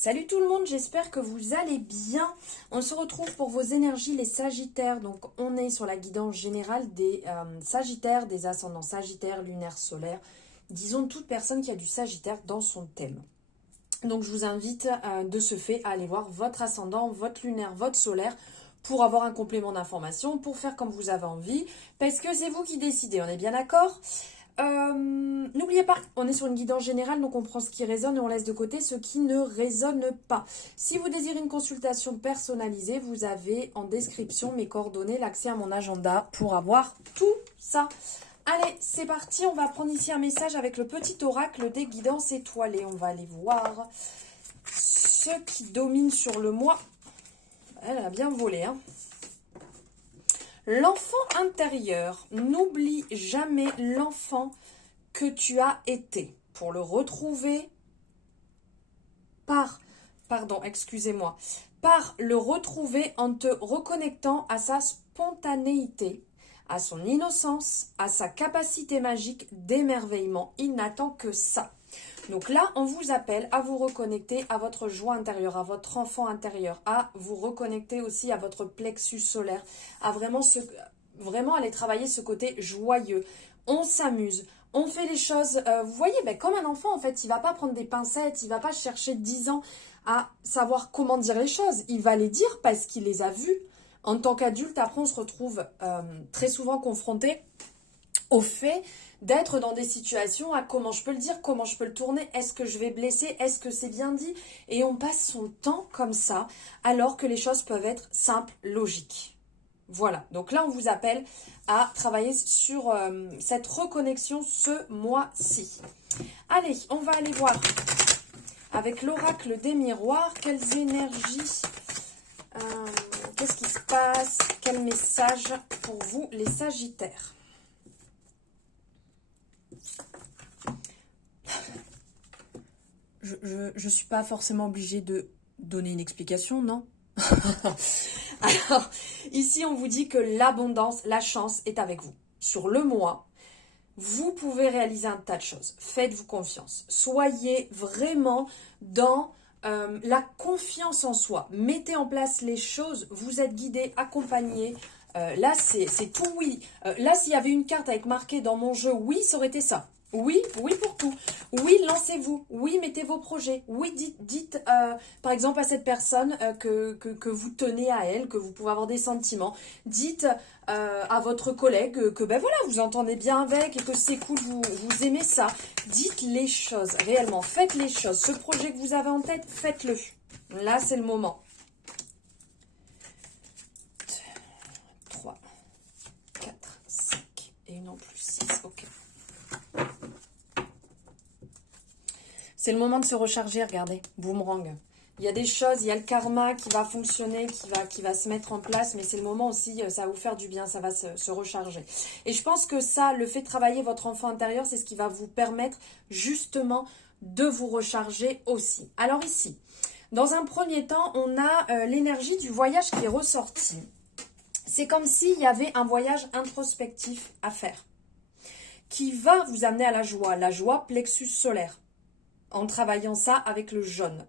Salut tout le monde, j'espère que vous allez bien. On se retrouve pour vos énergies les Sagittaires. Donc on est sur la guidance générale des Sagittaires, des ascendants Sagittaires, lunaires, solaires. Disons toute personne qui a du Sagittaire dans son thème. Donc je vous invite de ce fait à aller voir votre ascendant, votre lunaire, votre solaire pour avoir un complément d'information, pour faire comme vous avez envie, parce que c'est vous qui décidez, on est bien d'accord ? N'oubliez pas, on est sur une guidance générale, donc on prend ce qui résonne et on laisse de côté ce qui ne résonne pas. Si vous désirez une consultation personnalisée, vous avez en description mes coordonnées, l'accès à mon agenda pour avoir tout ça. Allez, c'est parti, on va prendre ici un message avec le petit oracle des guidances étoilées. On va aller voir ce qui domine sur le mois. Elle a bien volé, hein. L'enfant intérieur, n'oublie jamais l'enfant que tu as été. Pour le retrouver par le retrouver en te reconnectant à sa spontanéité, à son innocence, à sa capacité magique d'émerveillement. Il n'attend que ça. Donc là, on vous appelle à vous reconnecter à votre joie intérieure, à votre enfant intérieur, à vous reconnecter aussi à votre plexus solaire, à vraiment aller travailler ce côté joyeux. On s'amuse, on fait les choses, vous voyez, comme un enfant en fait, il ne va pas prendre des pincettes, il ne va pas chercher 10 ans à savoir comment dire les choses. Il va les dire parce qu'il les a vues. En tant qu'adulte, après, on se retrouve très souvent confronté au fait d'être dans des situations à comment je peux le dire, comment je peux le tourner, est-ce que je vais blesser, est-ce que c'est bien dit, et on passe son temps comme ça, alors que les choses peuvent être simples, logiques. Voilà, donc là on vous appelle à travailler sur cette reconnexion ce mois-ci. Allez, on va aller voir avec l'oracle des miroirs, quelles énergies, qu'est-ce qui se passe, quel message pour vous les Sagittaires. Je suis pas forcément obligée de donner une explication, non? Alors, ici, on vous dit que l'abondance, la chance est avec vous. Sur le mois, vous pouvez réaliser un tas de choses. Faites-vous confiance. Soyez vraiment dans la confiance en soi. Mettez en place les choses. Vous êtes guidé, accompagné. Là, c'est tout oui. Là, s'il y avait une carte avec marqué dans mon jeu, oui, ça aurait été ça. Oui, oui pour tout. Oui, lancez-vous. Oui, mettez vos projets. Oui, dites par exemple à cette personne que vous tenez à elle, que vous pouvez avoir des sentiments. Dites à votre collègue que ben voilà, vous entendez bien avec et que c'est cool, vous aimez ça. Dites les choses réellement. Faites les choses. Ce projet que vous avez en tête, faites-le. Là, c'est le moment. 3, 4, 5 et une en plus 6. Ok. C'est le moment de se recharger, regardez, boomerang. Il y a des choses, il y a le karma qui va fonctionner, qui va se mettre en place, mais c'est le moment aussi, ça va vous faire du bien, ça va se recharger. Et je pense que ça, le fait de travailler votre enfant intérieur, c'est ce qui va vous permettre justement de vous recharger aussi. Alors ici, dans un premier temps, on a l'énergie du voyage qui est ressortie. C'est comme s'il y avait un voyage introspectif à faire, qui va vous amener à la joie plexus solaire, en travaillant ça avec le jaune.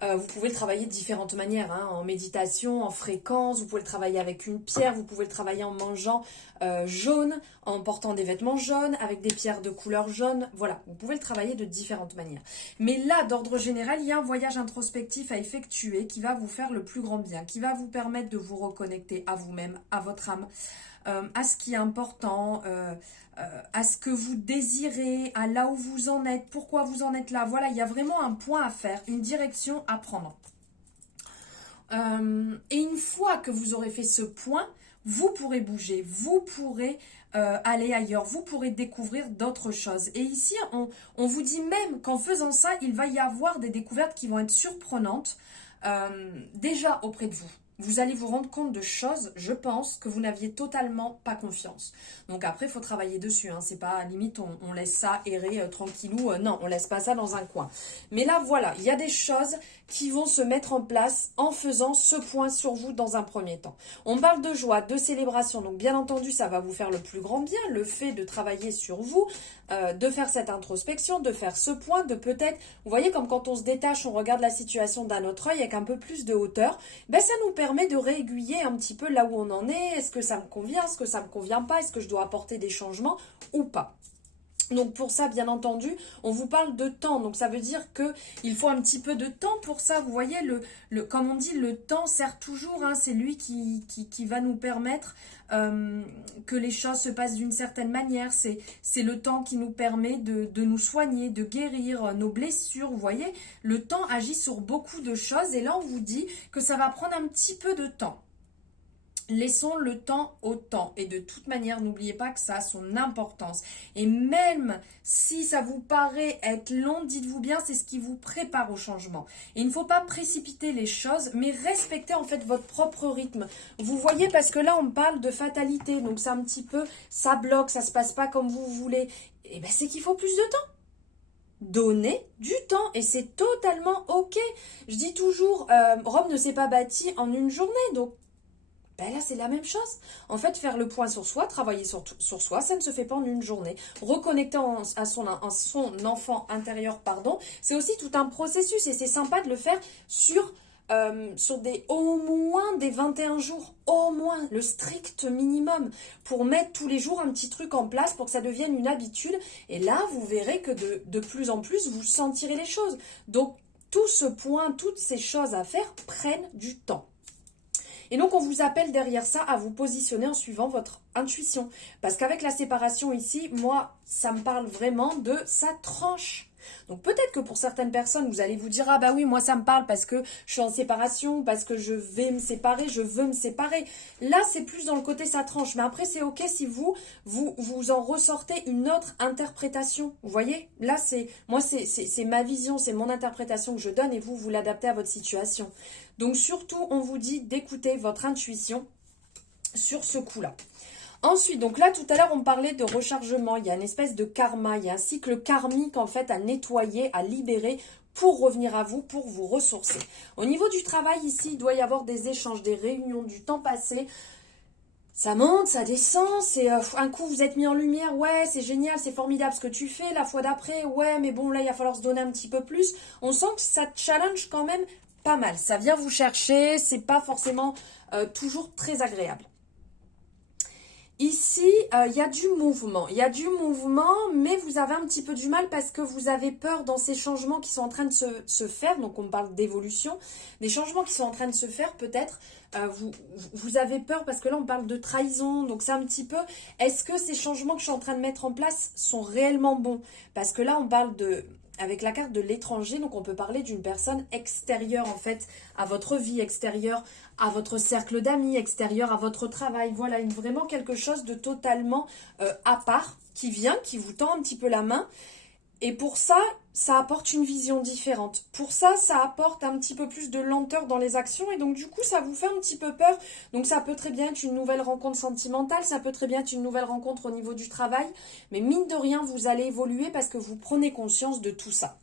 Vous pouvez le travailler de différentes manières, hein, en méditation, en fréquence, vous pouvez le travailler avec une pierre, vous pouvez le travailler en mangeant jaune, en portant des vêtements jaunes, avec des pierres de couleur jaune, voilà, vous pouvez le travailler de différentes manières. Mais là, d'ordre général, il y a un voyage introspectif à effectuer qui va vous faire le plus grand bien, qui va vous permettre de vous reconnecter à vous-même, à votre âme, à ce qui est important, à ce que vous désirez, à là où vous en êtes, pourquoi vous en êtes là. Voilà, il y a vraiment un point à faire, une direction à prendre. Et une fois que vous aurez fait ce point, vous pourrez bouger, vous pourrez aller ailleurs, vous pourrez découvrir d'autres choses. Et ici, on vous dit même qu'en faisant ça, il va y avoir des découvertes qui vont être surprenantes déjà auprès de vous. Vous allez vous rendre compte de choses, je pense, que vous n'aviez totalement pas confiance. Donc après, il faut travailler dessus. Hein. C'est pas, limite, on laisse ça errer tranquillou. Non, on laisse pas ça dans un coin. Mais là, voilà, il y a des choses qui vont se mettre en place en faisant ce point sur vous dans un premier temps. On parle de joie, de célébration. Donc bien entendu, ça va vous faire le plus grand bien, le fait de travailler sur vous, de faire cette introspection, de faire ce point, de peut-être, vous voyez, comme quand on se détache, on regarde la situation d'un autre œil avec un peu plus de hauteur, ben ça nous permet de réaiguiller un petit peu là où on en est. Est-ce que ça me convient, est-ce que ça me convient pas, est-ce que je dois apporter des changements ou pas? Donc pour ça, bien entendu, on vous parle de temps. Donc ça veut dire qu'il faut un petit peu de temps pour ça. Vous voyez, comme on dit, le temps sert toujours. Hein, c'est lui qui va nous permettre que les choses se passent d'une certaine manière. C'est le temps qui nous permet de nous soigner, de guérir nos blessures. Vous voyez, le temps agit sur beaucoup de choses. Et là, on vous dit que ça va prendre un petit peu de temps. Laissons le temps au temps. Et de toute manière, n'oubliez pas que ça a son importance. Et même si ça vous paraît être long, dites-vous bien, c'est ce qui vous prépare au changement. Et il ne faut pas précipiter les choses, mais respecter en fait votre propre rythme. Vous voyez, parce que là, on parle de fatalité. Donc c'est un petit peu, ça bloque, ça ne se passe pas comme vous voulez. Et bien, c'est qu'il faut plus de temps. Donnez du temps et c'est totalement ok. Je dis toujours, Rome ne s'est pas bâtie en une journée, donc ben là, c'est la même chose. En fait, faire le point sur soi, travailler sur soi, ça ne se fait pas en une journée. Reconnecter à son enfant intérieur, pardon, c'est aussi tout un processus et c'est sympa de le faire sur au moins des 21 jours, au moins le strict minimum, pour mettre tous les jours un petit truc en place pour que ça devienne une habitude. Et là, vous verrez que de plus en plus, vous sentirez les choses. Donc, tout ce point, toutes ces choses à faire prennent du temps. Et donc, on vous appelle derrière ça à vous positionner en suivant votre intuition. Parce qu'avec la séparation ici, moi, ça me parle vraiment de ça tranche. Donc peut-être que pour certaines personnes, vous allez vous dire « Ah bah oui, moi ça me parle parce que je suis en séparation, parce que je vais me séparer, je veux me séparer. » Là, c'est plus dans le côté ça tranche. Mais après, c'est ok si vous en ressortez une autre interprétation. Vous voyez? Là, c'est ma vision, c'est mon interprétation que je donne et vous l'adaptez à votre situation. Donc surtout, on vous dit d'écouter votre intuition sur ce coup-là. Ensuite, donc là, tout à l'heure, on parlait de rechargement. Il y a une espèce de karma, il y a un cycle karmique, en fait, à nettoyer, à libérer pour revenir à vous, pour vous ressourcer. Au niveau du travail, ici, il doit y avoir des échanges, des réunions, du temps passé. Ça monte, ça descend, c'est un coup vous êtes mis en lumière, ouais, c'est génial, c'est formidable ce que tu fais. La fois d'après, ouais, mais bon, là, il va falloir se donner un petit peu plus. On sent que ça challenge quand même pas mal. Ça vient vous chercher, c'est pas forcément toujours très agréable. Ici, il y a du mouvement. Il y a du mouvement, mais vous avez un petit peu du mal parce que vous avez peur dans ces changements qui sont en train de se faire. Donc, on parle d'évolution. Des changements qui sont en train de se faire, peut-être, vous avez peur parce que là, on parle de trahison. Donc, c'est un petit peu, est-ce que ces changements que je suis en train de mettre en place sont réellement bons? Parce que là, on parle avec la carte de l'étranger, donc on peut parler d'une personne extérieure en fait à votre vie, extérieure à votre cercle d'amis, extérieure à votre travail. Voilà, vraiment quelque chose de totalement à part qui vient, qui vous tend un petit peu la main. Et pour ça, ça apporte une vision différente. Pour ça, ça apporte un petit peu plus de lenteur dans les actions. Et donc, du coup, ça vous fait un petit peu peur. Donc, ça peut très bien être une nouvelle rencontre sentimentale. Ça peut très bien être une nouvelle rencontre au niveau du travail. Mais mine de rien, vous allez évoluer parce que vous prenez conscience de tout ça.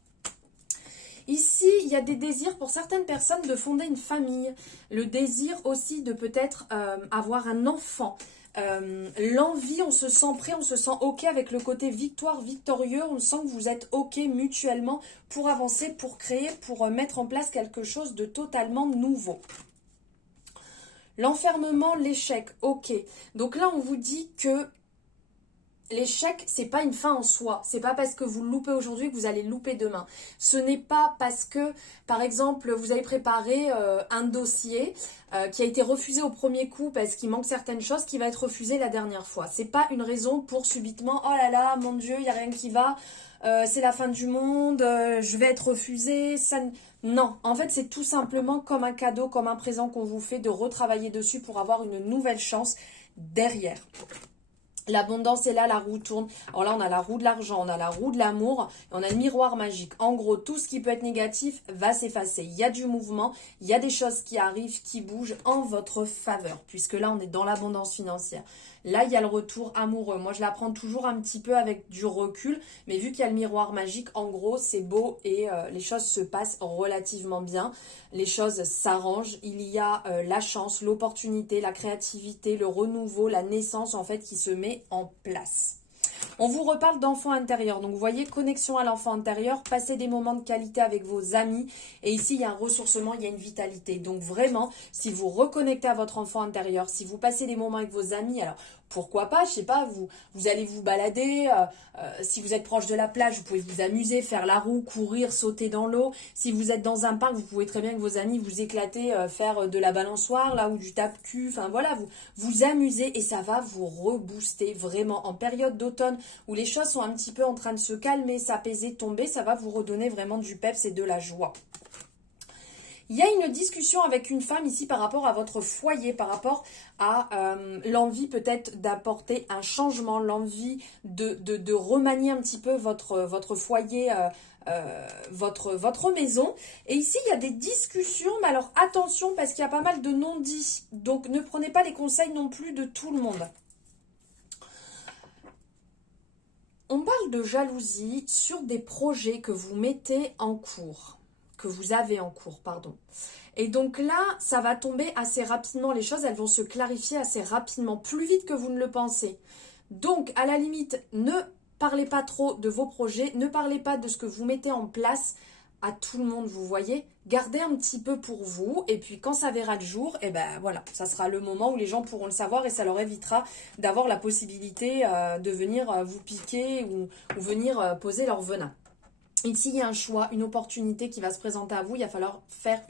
Ici, il y a des désirs pour certaines personnes de fonder une famille. Le désir aussi de peut-être avoir un enfant. L'envie, on se sent prêt, on se sent ok avec le côté victoire, victorieux, on sent que vous êtes ok mutuellement pour avancer, pour créer, pour mettre en place quelque chose de totalement nouveau. L'enfermement, l'échec, ok. Donc là, on vous dit que l'échec, c'est pas une fin en soi. C'est pas parce que vous le loupez aujourd'hui que vous allez le louper demain. Ce n'est pas parce que, par exemple, vous avez préparé un dossier qui a été refusé au premier coup parce qu'il manque certaines choses qui va être refusé la dernière fois. C'est pas une raison pour subitement, oh là là, mon Dieu, il n'y a rien qui va, c'est la fin du monde, je vais être refusé. Non, en fait, c'est tout simplement comme un cadeau, comme un présent qu'on vous fait de retravailler dessus pour avoir une nouvelle chance derrière. L'abondance est là, la roue tourne. Alors là, on a la roue de l'argent, on a la roue de l'amour, et on a le miroir magique. En gros, tout ce qui peut être négatif va s'effacer. Il y a du mouvement, il y a des choses qui arrivent, qui bougent en votre faveur, puisque là, on est dans l'abondance financière. Là, il y a le retour amoureux. Moi, je la prends toujours un petit peu avec du recul, mais vu qu'il y a le miroir magique, en gros, c'est beau et les choses se passent relativement bien. Les choses s'arrangent. Il y a la chance, l'opportunité, la créativité, le renouveau, la naissance, en fait, qui se met en place. On vous reparle d'enfant intérieur. Donc, vous voyez, connexion à l'enfant intérieur, passer des moments de qualité avec vos amis. Et ici, il y a un ressourcement, il y a une vitalité. Donc, vraiment, si vous reconnectez à votre enfant intérieur, si vous passez des moments avec vos amis, alors pourquoi pas, je sais pas, vous allez vous balader, si vous êtes proche de la plage, vous pouvez vous amuser, faire la roue, courir, sauter dans l'eau. Si vous êtes dans un parc, vous pouvez très bien avec vos amis vous éclater, faire de la balançoire là ou du tape-cul, enfin voilà, vous amusez et ça va vous rebooster vraiment en période d'automne où les choses sont un petit peu en train de se calmer, s'apaiser, tomber, ça va vous redonner vraiment du peps et de la joie. Il y a une discussion avec une femme ici par rapport à votre foyer, par rapport à l'envie peut-être d'apporter un changement, l'envie de remanier un petit peu votre foyer, votre maison. Et ici, il y a des discussions, mais alors attention parce qu'il y a pas mal de non-dits. Donc, ne prenez pas les conseils non plus de tout le monde. On parle de jalousie sur des projets que vous mettez en cours. Que vous avez en cours, pardon. Et donc là, ça va tomber assez rapidement, les choses, elles vont se clarifier assez rapidement, plus vite que vous ne le pensez. Donc, à la limite, ne parlez pas trop de vos projets, ne parlez pas de ce que vous mettez en place à tout le monde, vous voyez. Gardez un petit peu pour vous, et puis quand ça verra le jour, et ben voilà, ça sera le moment où les gens pourront le savoir et ça leur évitera d'avoir la possibilité de venir vous piquer ou venir poser leur venin. Ici, il y a un choix, une opportunité qui va se présenter à vous. Il va falloir faire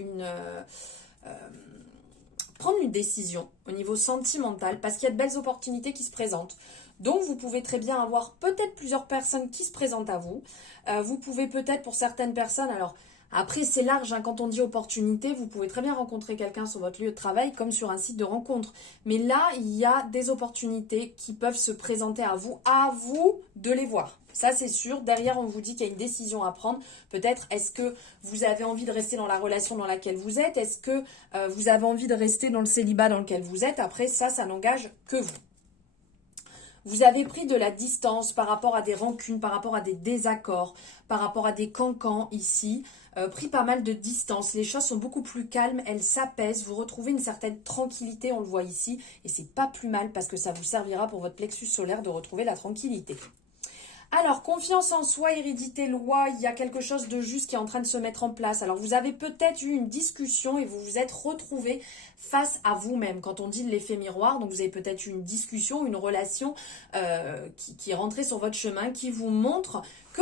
prendre une décision au niveau sentimental parce qu'il y a de belles opportunités qui se présentent. Donc, vous pouvez très bien avoir peut-être plusieurs personnes qui se présentent à vous. Vous pouvez peut-être pour certaines personnes, alors après c'est large, hein, quand on dit opportunité, vous pouvez très bien rencontrer quelqu'un sur votre lieu de travail comme sur un site de rencontre. Mais là, il y a des opportunités qui peuvent se présenter à vous de les voir. Ça, c'est sûr. Derrière, on vous dit qu'il y a une décision à prendre. Peut-être, est-ce que vous avez envie de rester dans la relation dans laquelle vous êtes? Est-ce que vous avez envie de rester dans le célibat dans lequel vous êtes? Après, ça n'engage que vous. Vous avez pris de la distance par rapport à des rancunes, par rapport à des désaccords, par rapport à des cancans ici. Pris pas mal de distance. Les choses sont beaucoup plus calmes, elles s'apaisent. Vous retrouvez une certaine tranquillité, on le voit ici. Et c'est pas plus mal parce que ça vous servira pour votre plexus solaire de retrouver la tranquillité. Alors, confiance en soi, hérédité, loi, il y a quelque chose de juste qui est en train de se mettre en place. Alors, vous avez peut-être eu une discussion et vous vous êtes retrouvé face à vous-même. Quand on dit l'effet miroir, donc vous avez peut-être eu une discussion, une relation qui est rentrée sur votre chemin, qui vous montre que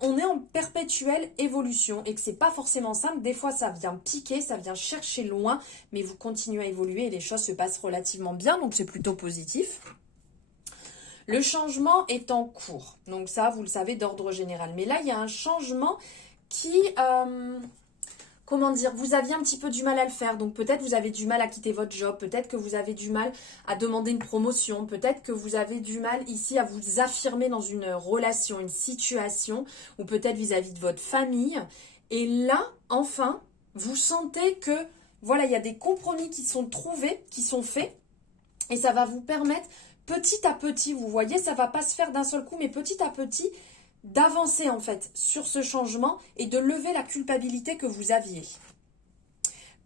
on est en perpétuelle évolution et que c'est pas forcément simple. Des fois, ça vient piquer, ça vient chercher loin, mais vous continuez à évoluer et les choses se passent relativement bien, donc c'est plutôt positif. Le changement est en cours. Donc ça, vous le savez d'ordre général. Mais là, il y a un changement qui, comment dire, vous aviez un petit peu du mal à le faire. Donc peut-être vous avez du mal à quitter votre job. Peut-être que vous avez du mal à demander une promotion. Peut-être que vous avez du mal ici à vous affirmer dans une relation, une situation. Ou peut-être vis-à-vis de votre famille. Et là, enfin, vous sentez que, voilà, il y a des compromis qui sont trouvés, qui sont faits. Et ça va vous permettre petit à petit, vous voyez, ça ne va pas se faire d'un seul coup, mais petit à petit, d'avancer en fait sur ce changement et de lever la culpabilité que vous aviez.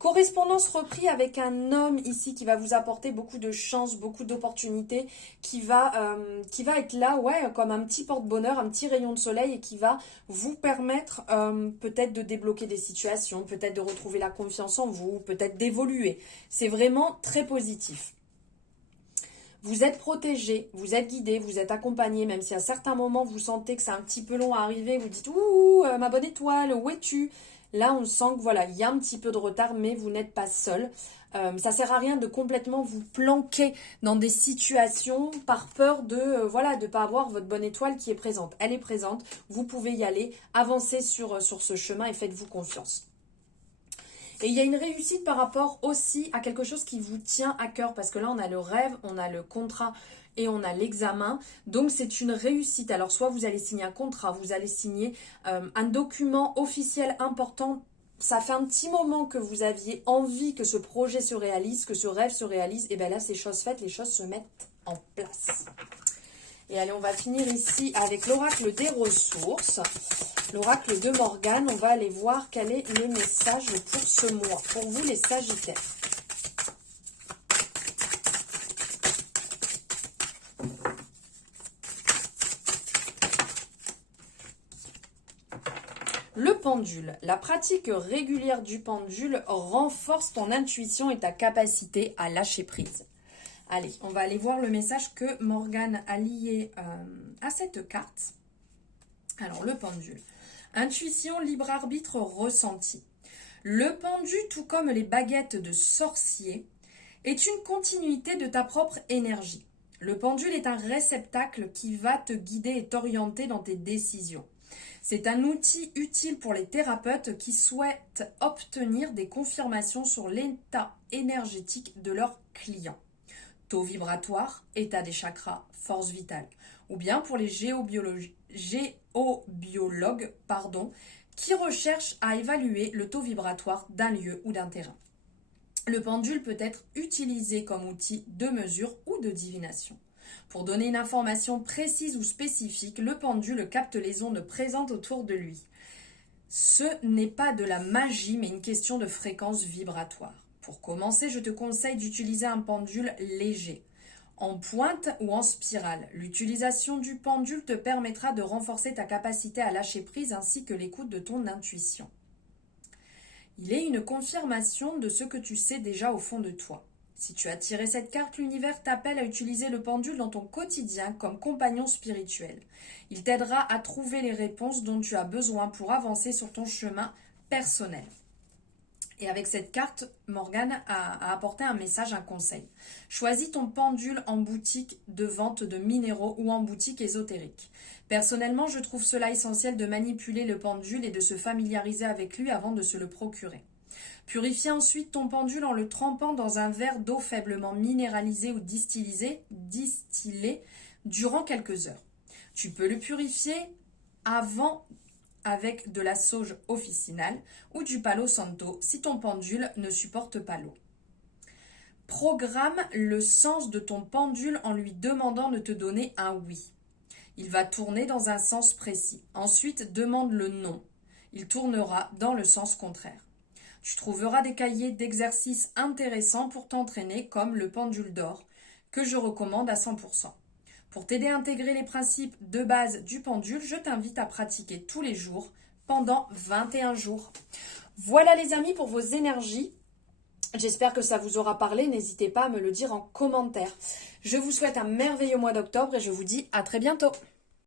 Correspondance reprise avec un homme ici qui va vous apporter beaucoup de chance, beaucoup d'opportunités, qui va être là, ouais, comme un petit porte-bonheur, un petit rayon de soleil et qui va vous permettre peut-être de débloquer des situations, peut-être de retrouver la confiance en vous, peut-être d'évoluer. C'est vraiment très positif. Vous êtes protégé, vous êtes guidé, vous êtes accompagné, même si à certains moments vous sentez que c'est un petit peu long à arriver, vous dites « Ouh, ma bonne étoile, où es-tu » Là, on sent que voilà, il y a un petit peu de retard, mais vous n'êtes pas seul. Ça sert à rien de complètement vous planquer dans des situations par peur de pas avoir votre bonne étoile qui est présente. Elle est présente, vous pouvez y aller, avancer sur ce chemin et faites-vous confiance. Et il y a une réussite par rapport aussi à quelque chose qui vous tient à cœur. Parce que là, on a le rêve, on a le contrat et on a l'examen. Donc, c'est une réussite. Alors, soit vous allez signer un contrat, vous allez signer un document officiel important. Ça fait un petit moment que vous aviez envie que ce projet se réalise, que ce rêve se réalise. Et bien là, c'est chose faite, les choses se mettent en place. Et allez, on va finir ici avec l'oracle des ressources. L'oracle de Morgane, on va aller voir quel est le message pour ce mois, pour vous les Sagittaires. Le pendule. La pratique régulière du pendule renforce ton intuition et ta capacité à lâcher prise. Allez, on va aller voir le message que Morgane a lié à cette carte. Alors, le pendule. Intuition, libre arbitre, ressenti. Le pendu, tout comme les baguettes de sorcier, est une continuité de ta propre énergie. Le pendule est un réceptacle qui va te guider et t'orienter dans tes décisions. C'est un outil utile pour les thérapeutes qui souhaitent obtenir des confirmations sur l'état énergétique de leurs clients. Taux vibratoire, état des chakras, force vitale. Ou bien pour les géobiologues, qui recherchent à évaluer le taux vibratoire d'un lieu ou d'un terrain. Le pendule peut être utilisé comme outil de mesure ou de divination. Pour donner une information précise ou spécifique, le pendule capte les ondes présentes autour de lui. Ce n'est pas de la magie, mais une question de fréquence vibratoire. Pour commencer, je te conseille d'utiliser un pendule léger, en pointe ou en spirale. L'utilisation du pendule te permettra de renforcer ta capacité à lâcher prise ainsi que l'écoute de ton intuition. Il est une confirmation de ce que tu sais déjà au fond de toi. Si tu as tiré cette carte, l'univers t'appelle à utiliser le pendule dans ton quotidien comme compagnon spirituel. Il t'aidera à trouver les réponses dont tu as besoin pour avancer sur ton chemin personnel. Et avec cette carte, Morgane a apporté un message, un conseil. Choisis ton pendule en boutique de vente de minéraux ou en boutique ésotérique. Personnellement, je trouve cela essentiel de manipuler le pendule et de se familiariser avec lui avant de se le procurer. Purifie ensuite ton pendule en le trempant dans un verre d'eau faiblement minéralisé ou distillé durant quelques heures. Tu peux le purifier avant avec de la sauge officinale ou du palo santo si ton pendule ne supporte pas l'eau. Programme le sens de ton pendule en lui demandant de te donner un oui. Il va tourner dans un sens précis. Ensuite, demande le non. Il tournera dans le sens contraire. Tu trouveras des cahiers d'exercices intéressants pour t'entraîner comme le pendule d'or que je recommande à 100%. Pour t'aider à intégrer les principes de base du pendule, je t'invite à pratiquer tous les jours pendant 21 jours. Voilà les amis pour vos énergies. J'espère que ça vous aura parlé. N'hésitez pas à me le dire en commentaire. Je vous souhaite un merveilleux mois d'octobre et je vous dis à très bientôt.